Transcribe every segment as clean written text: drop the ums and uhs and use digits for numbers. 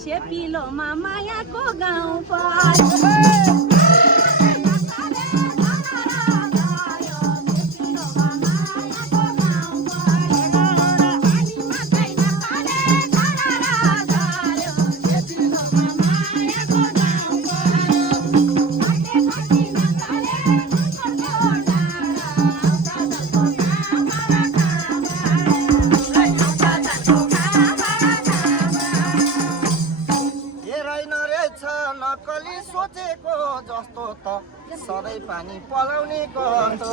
सेपिलोमा मायाको गाउँ पर्यो सधैँ पानी पलाउने कस्तो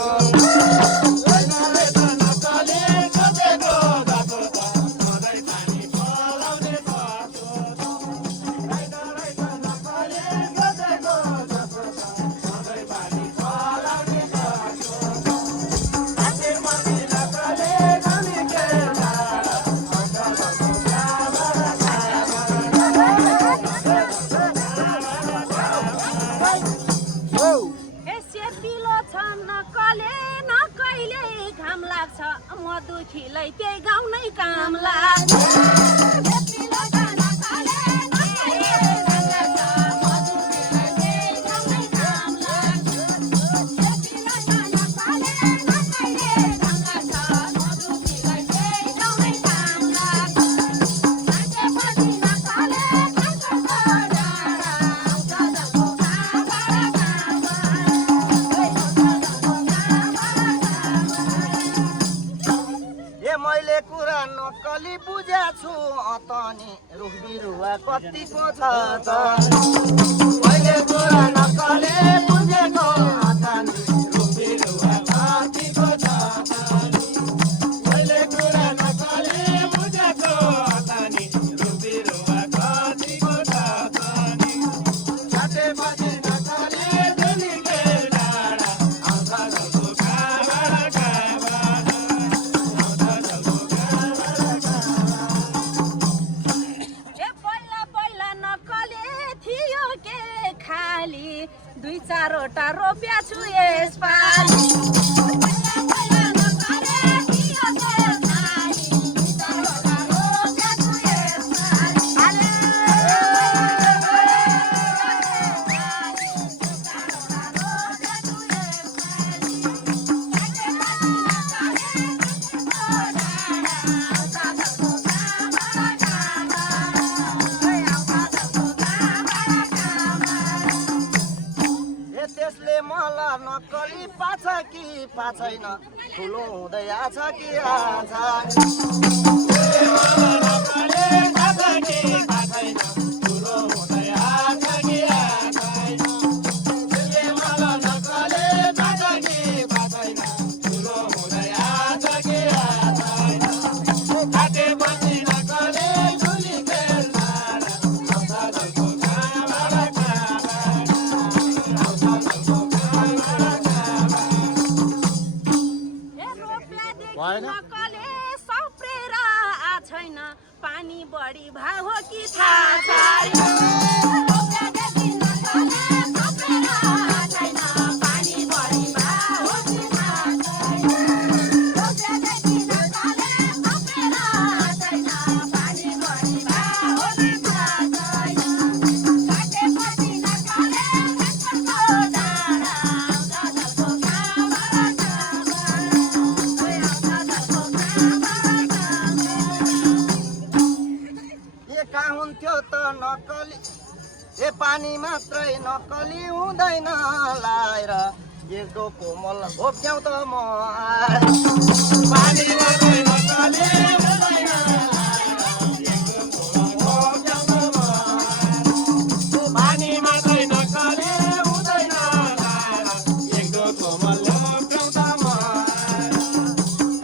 दुखीलाई त्यही गाउनै काम लाग्छ रुख बिरुवा कतिको छ त मैले कुरा नकले बुझेको रुख बिरुवा कतिको छ मैले कुरा नकले बुझेको रुख बिरुवा कतिको छ साथेपछि नकले दुनिके डाँडा आउँछ जसको काबाट दुई चारवटा रोप्या छु यसपालि नक्कली पाछ कि पाछैन ठुलो हुँदै आछ कि आछ पानी बढी भाव हो कि थाहा छैन ए पानी मात्रै नक्कली हुँदैन लाएर एक कोमल होप्याउ त म पानी मात्रै नक्कली हुँदैन पानी मात्रै नक्कली हुँदैन एक कोमल होप्याउ त म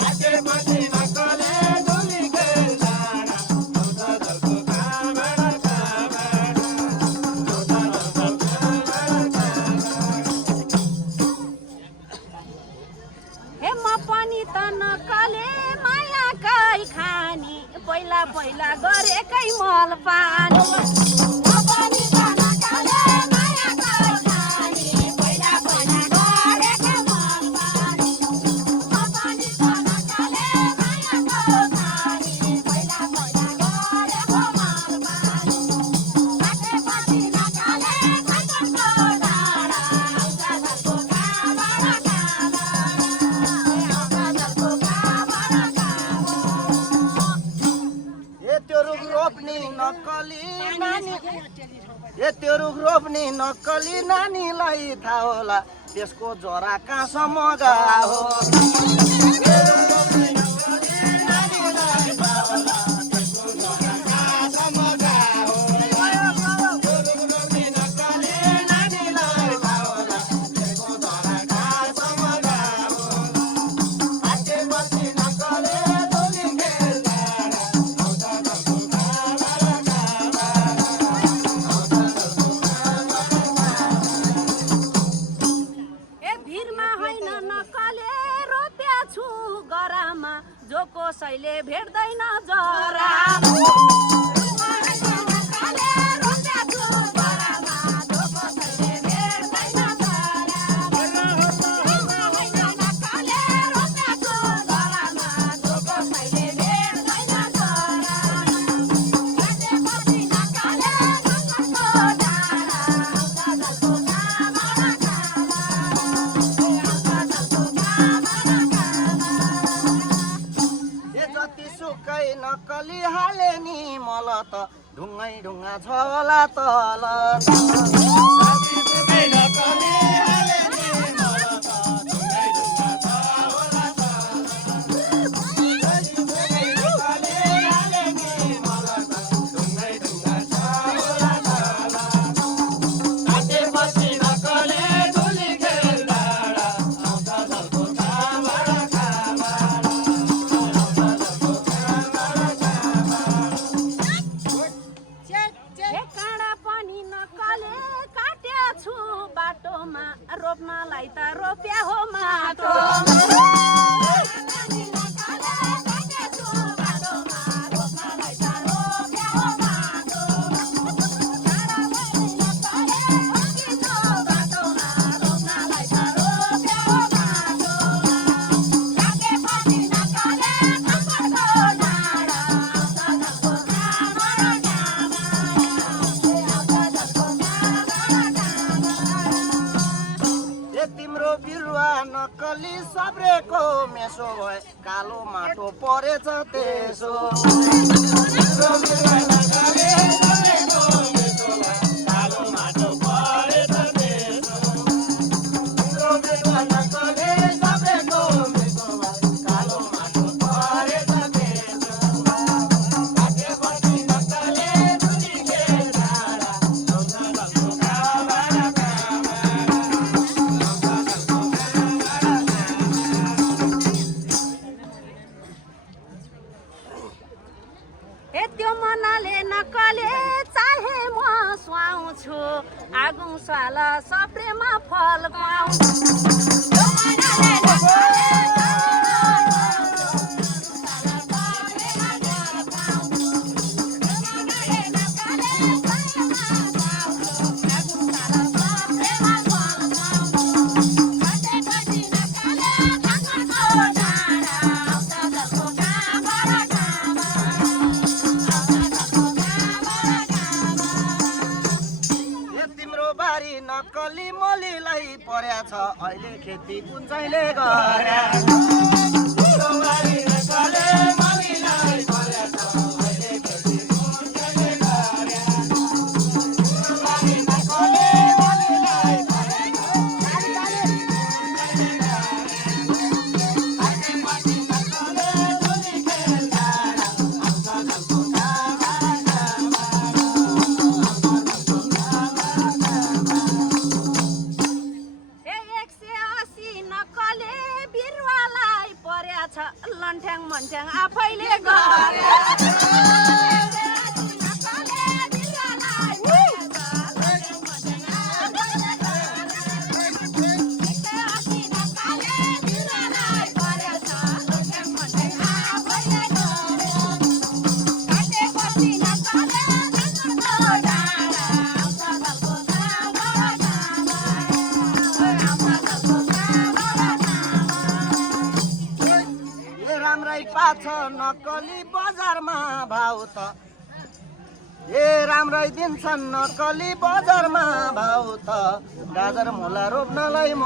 आकेपछि नक्कली डुलीकै डाँडा आउँछ जसको काबाट पहिला गरेकै मल पानी नक्कली नानी त्यो रुख रोप्ने नक्कली नानीलाई थाहा होला त्यसको जरा कहाँसम्म गयो कसैले भेट्दैन जरा नक्कली हाले नि मल त ढुङ्गै ढुङ्गा छ होला तल रोप्नलाई त रोप्या हो माटो नक्कली सब्रेको मेसो भए कालो माटो परेछ त्यसो आगो साल सप्रेमा फल नक्कली मलीलाई पर्या छ अहिले खेती कुन चाहिँले गरे लन्ठ्याङ मन्ठ्याङ आफैले गरे पाछ नक्कली बजारमा भाउ त राम्रै दिन्छन् नक्कली बजारमा भाउ त गाजर मुला रोप्नलाई म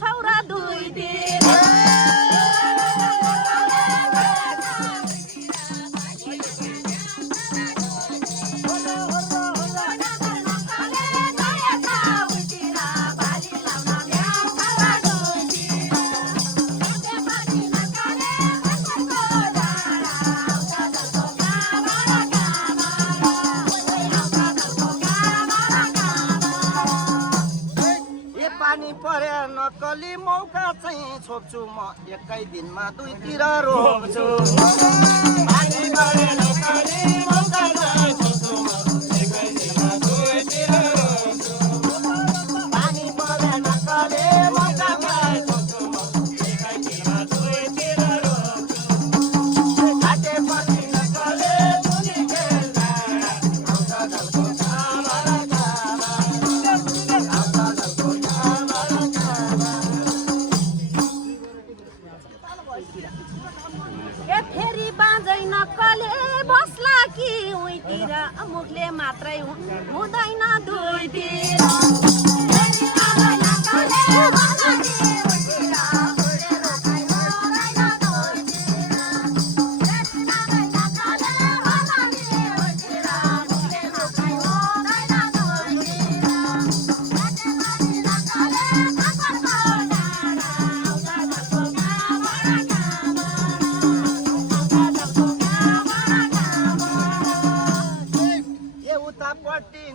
छौरा दुई दिन पानी परे नक्कली मौका चाहिँ छोप्छु म एकै दिनमा दुईतिर रोप्छु पानी परे नक्कली मौका चाहिँ छोप्छु म एकै दिनमा दुईतिर रोप्छु पानी परे नक्कली मौका चाहिँ छोप्छु म एकै दिनमा दुईतिर रोप्छु काटेपछि नक्कली दुनी खेल्दा आउँछ जलको फेरि बाँझै नक्कले बस्ला कि उहीँतिर मुखले मात्रै हुँदैन दुईतिर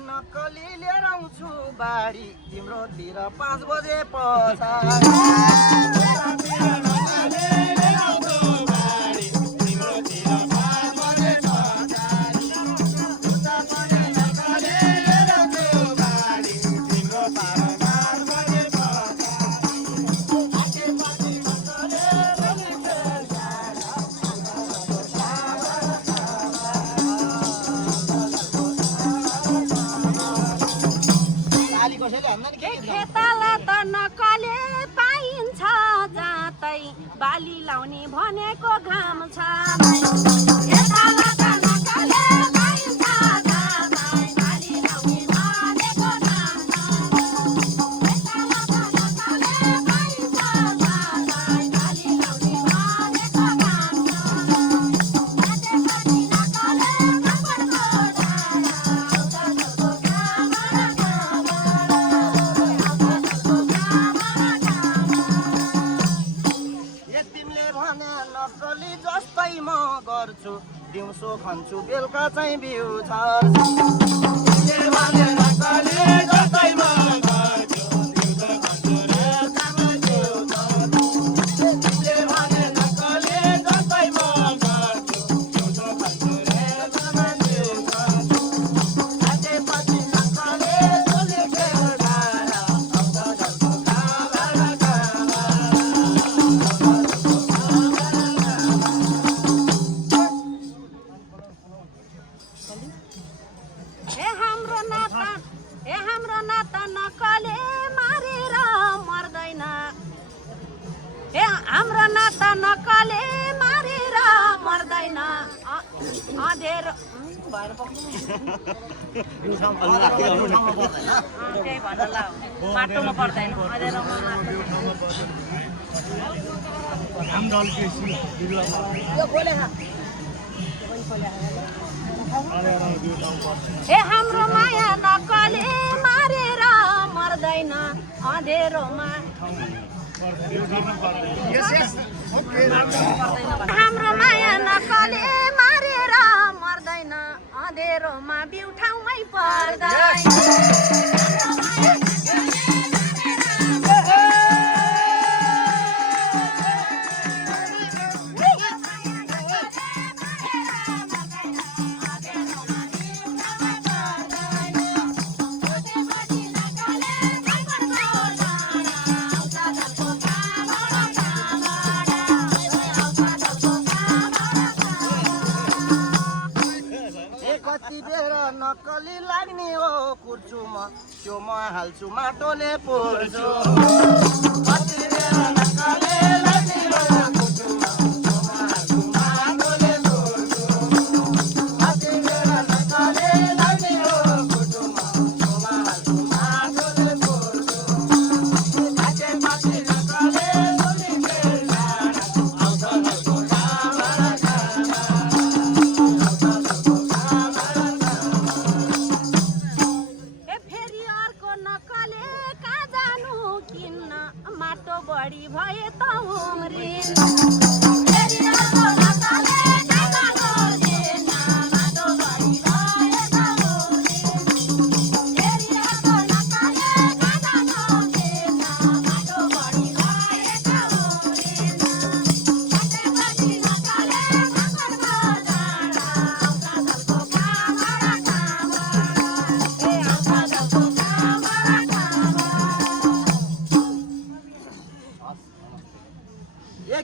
नक्कली लिएर आउँछु बारी तिम्रोतिर 5 बजे पछाडि खेताला त नक्कले पाइन्छ जातै बाली लाउने भनेको घाम छ खेताला त नक्कले पाइन्छ जातै बाली लाउने भनेको घाम छ खेताला त नक्कले पाइन्छ जातै बाली लाउने भनेको घाम छ काटेपछि नक्कले कपडको डाँडा आउँछ जलको नक्कली जस्तै म गर्छु दिउँसो खन्छु बेलुका चाहिँ बिउ छर्छु नक्कली जस्तै म गर्छु दिउँसो खन्छु बेलुका बिउ छर्छु नक्कली जस्तै म गर्छु दिउँसो खन्छु बेलुका बिउ छर्छु काटेपछि नक्कली दुली खेल्दा आउँछ जलको हाम्रो नाता नक्कले मारेर मर्दैन हाम्रो नाता नक्कले मारेर मर्दैन अँधेरो त्यही भनेर ल माटोमा पर्दैन अँधेरोमा हाम्रो माया नक्कले मारेर मर्दैन अँधेरोमा हाम्रो माया नक्कले मारेर मर्दैन अँधेरोमा बिउ ठाउँमै पर्दैन नक्कली लाग्ने हो कुर्छु म त्यो म हाल्छु माटोले पुर्छु कति बेला नक्कली लाग्ने हो कुर्छु म त्यो म हाल्छु माटोले पुर्छु कति बेला नक्कली लाग्ने हो कुर्छु म त्यो म हाल्छु माटोले पुर्छु काटेपछि बढी भए त उम्रिन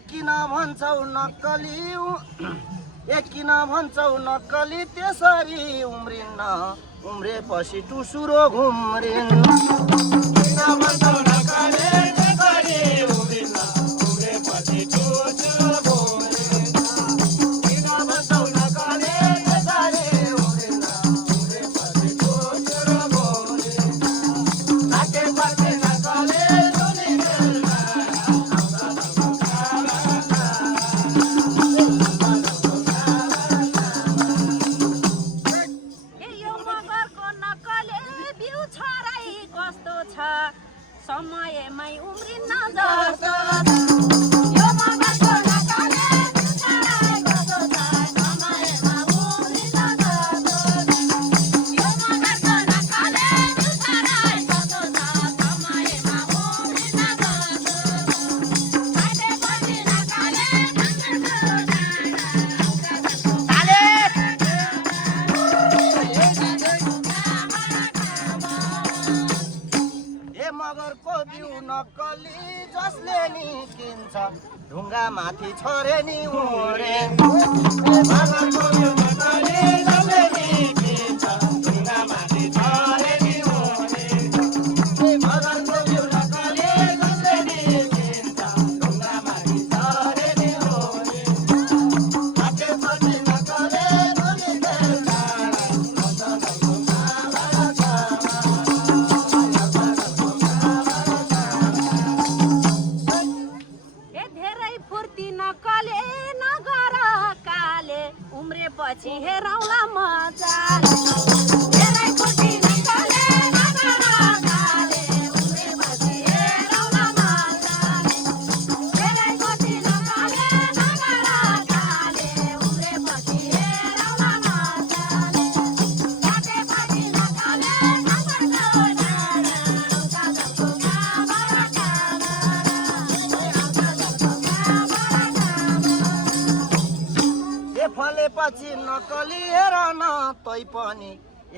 किन भन्छौ नक्कली किन भन्छौ नक्कली त्यसरी उम्रिन्न उम्रेपछि टुसुरो घुम्रिन् किन भन्छौ नक्कली त्यसरी उम्रिन्न उम्रेपछि टुसुरो घुम्रिन् किन भन्छौ नक्कली त्यसरी उम्रिन्न उम्रेपछि टुसुरो घुम्रिन् नाकेपछि नक्कली समयमै उम्रिन जस्तो यो मगरको नक्कले बिउछराई कस्तो छ समयमा उम्रिन जस्तो यो मगरको नक्कले बिउछराई कस्तो छ समयमा उम्रिन जस्तो काटेपछि नक्कले मगरको बिउ नक्कली जसले निकिन्छ ढुङ्गा माथि छोरे नि उरे मगरको बिउ नक्कली जसले निकिन्छ ढुङ्गा माथि छोरे नि उरे मगरको बिउ नक्कली जसले निकिन्छ ढुङ्गा माथि छोरे नि उरे काटेपछि नक्कले नक्कले नगर काले उम्रेपछि हेरौँला मजाले धेरै खुसी नक्कले नगर काले उम्रेपछि हेरौँला मजाले धेरै खुसी नक्कले नगर काले उम्रेपछि हेरौँला मजाले काटेपछि नक्कले नगरको डाँडा आउँछ जसको कामरा फलेपछि नक्कली हेर न तै पनि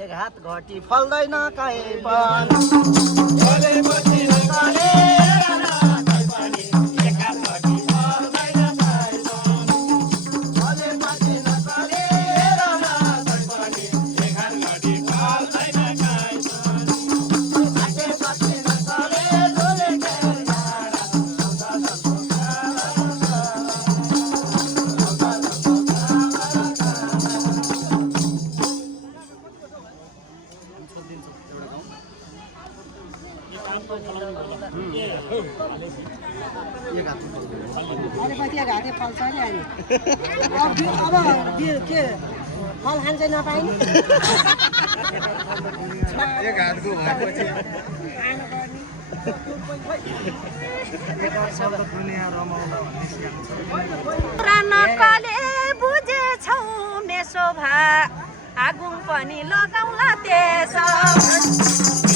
एक हात घटी फल्दैन काहीँ पनि फलेपछि नक्कली हेर न तै पनि एक हात घटी फल्दैन काहीँ पनि फलेपछि नक्कली हेर न तै पनि एक हात घटी फल्दैन काहीँ पनि काटेपछि नक्कली झोले घाटे फल्छ नि अहिले अब के फल खान्छ नपाइने नक्कले बुझेछौ मेसो भा आगुङ पनि लगाउला त्यसो